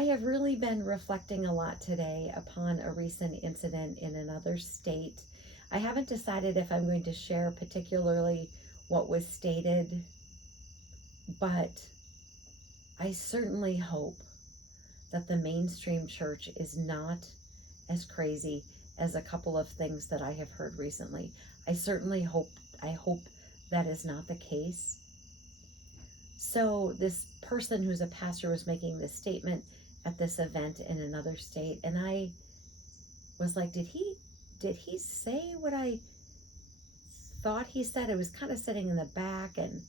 I have really been reflecting a lot today upon a recent incident in another state. I haven't decided if I'm going to share particularly what was stated, but I certainly hope that the mainstream church is not as crazy as a couple of things that I have heard recently. I hope that is not the case. So this person who's a pastor was making this statement at this event in another state, and I was like, did he say what I thought he said? I was kind of sitting in the back, and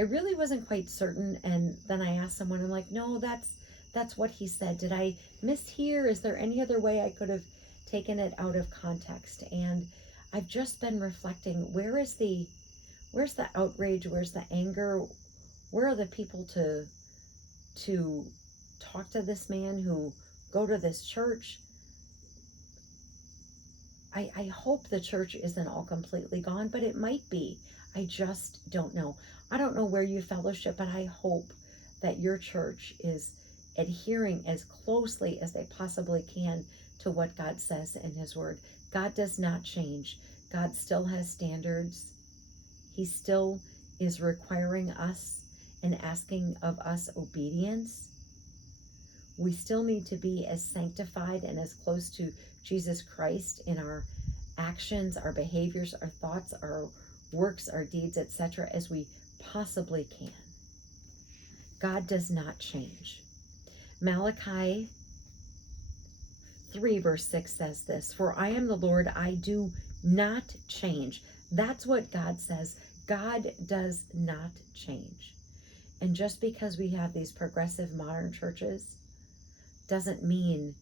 I really wasn't quite certain. And then I asked someone, I'm like, no, that's what he said. Did I mishear? Is there any other way I could have taken it out of context? And I've just been reflecting, where's the outrage? Where's the anger? Where are the people to talk to this man, who go to this church? I hope the church isn't all completely gone, but it might be. I just don't know. I don't know where you fellowship, but I hope that your church is adhering as closely as they possibly can to what God says in His Word. God does not change. God still has standards. He still is requiring us and asking of us obedience. We still need to be as sanctified and as close to Jesus Christ in our actions, our behaviors, our thoughts, our works, our deeds, etc., as we possibly can. God does not change. Malachi 3 verse 6 says this, "For I am the Lord, I do not change." That's what God says. God does not change. And just because we have these progressive modern churches doesn't mean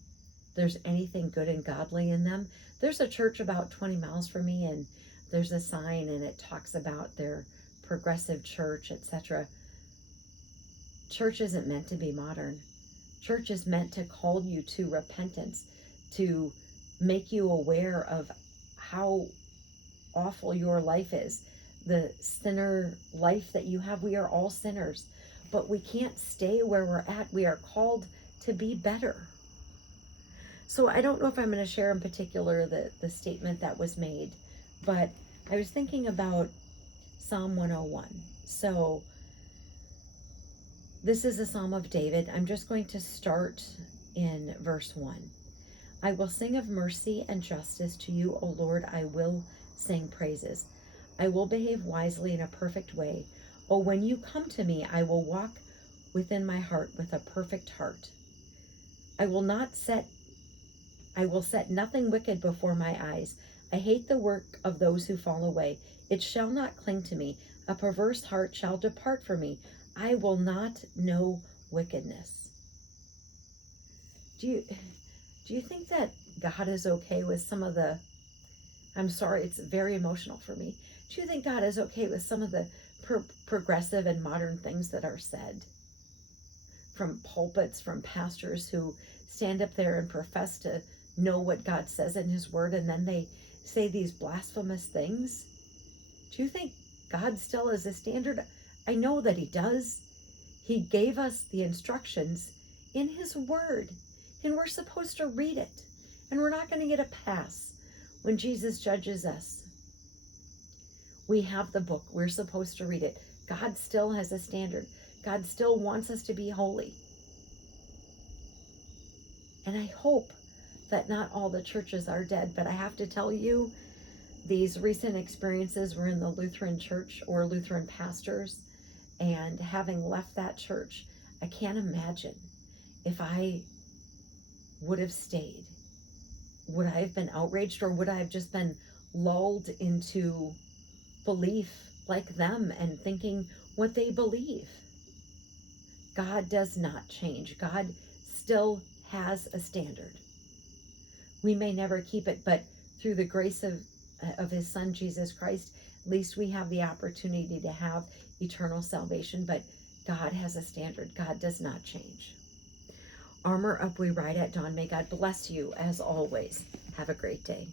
there's anything good and godly in them. There's a church about 20 miles from me, and there's a sign, and it talks about their progressive church, etc. Church isn't meant to be modern. Church is meant to call you to repentance, to make you aware of how awful your life is, the sinner life that you have. We are all sinners, but we can't stay where we're at. We are called to be better. So I don't know if I'm going to share in particular the statement that was made, but I was thinking about Psalm 101. So this is a Psalm of David. I'm just going to start in verse 1. "I will sing of mercy and justice to you, O Lord. I will sing praises. I will behave wisely in a perfect way. Oh, when you come to me, I will walk within my heart with a perfect heart. I will set nothing wicked before my eyes. I hate the work of those who fall away. It shall not cling to me. A perverse heart shall depart from me. I will not know wickedness." Do you think that God is okay with some of the, I'm sorry, it's very emotional for me. Do you think God is okay with some of the progressive and modern things that are said from pulpits, from pastors who stand up there and profess to know what God says in His Word, and then they say these blasphemous things? Do you think God still is a standard? I know that He does. He gave us the instructions in His Word, and we're supposed to read it. And we're not going to get a pass when Jesus judges us. We have the book. We're supposed to read it. God still has a standard. God still wants us to be holy. And I hope that not all the churches are dead, but I have to tell you, these recent experiences were in the Lutheran church or Lutheran pastors, and having left that church, I can't imagine if I would have stayed. Would I have been outraged, or would I have just been lulled into belief like them and thinking what they believe? God does not change. God still has a standard. We may never keep it, but through the grace of His Son, Jesus Christ, at least we have the opportunity to have eternal salvation. But God has a standard. God does not change. Armor up, we ride at dawn. May God bless you as always. Have a great day.